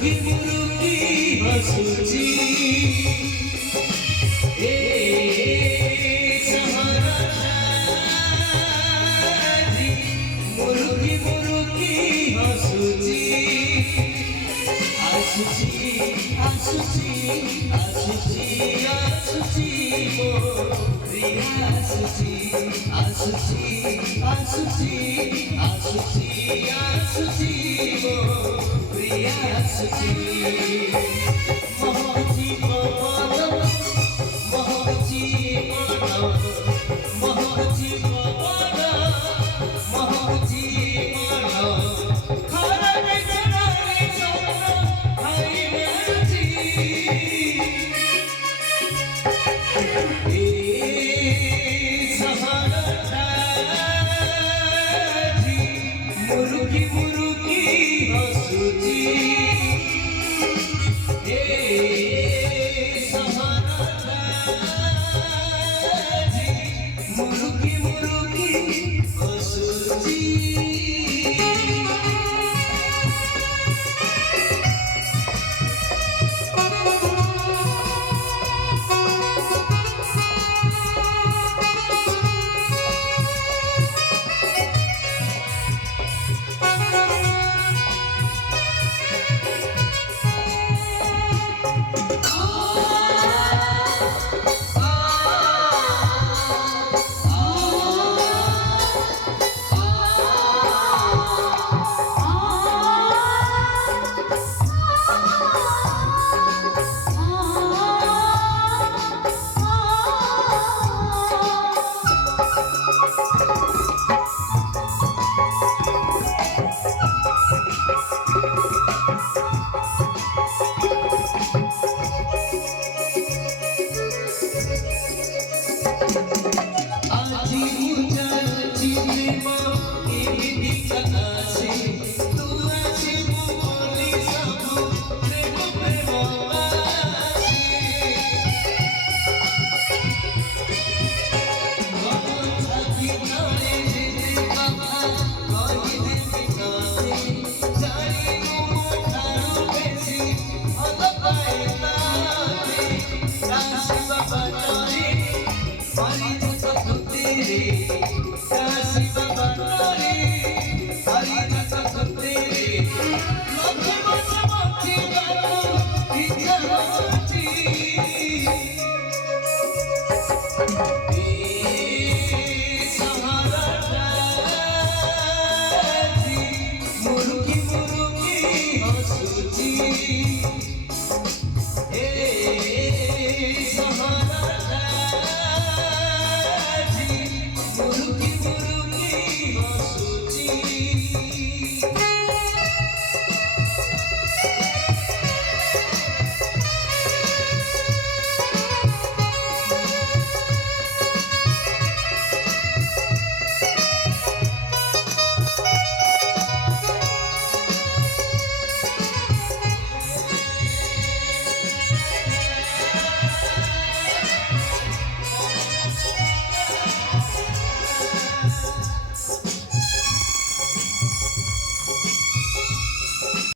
मुरुकी मुरुकी हंसुची ए सहाराजी मुरुकी मुरुकी हंसुची आसुची आसुची आसुची आसुची मो प्रिया आसुची आसुची आसुची आसुची आसुची मो प्रिया आसुची मोहची पवन मोहची मन मोहची पवन मोहची मन खरा जगराई सोना हई मेची ए सहाराजी मुरुकी मुरुकी हंसुची ए सहाराजी मुरुकी मुरुकी हंसुची Thank you.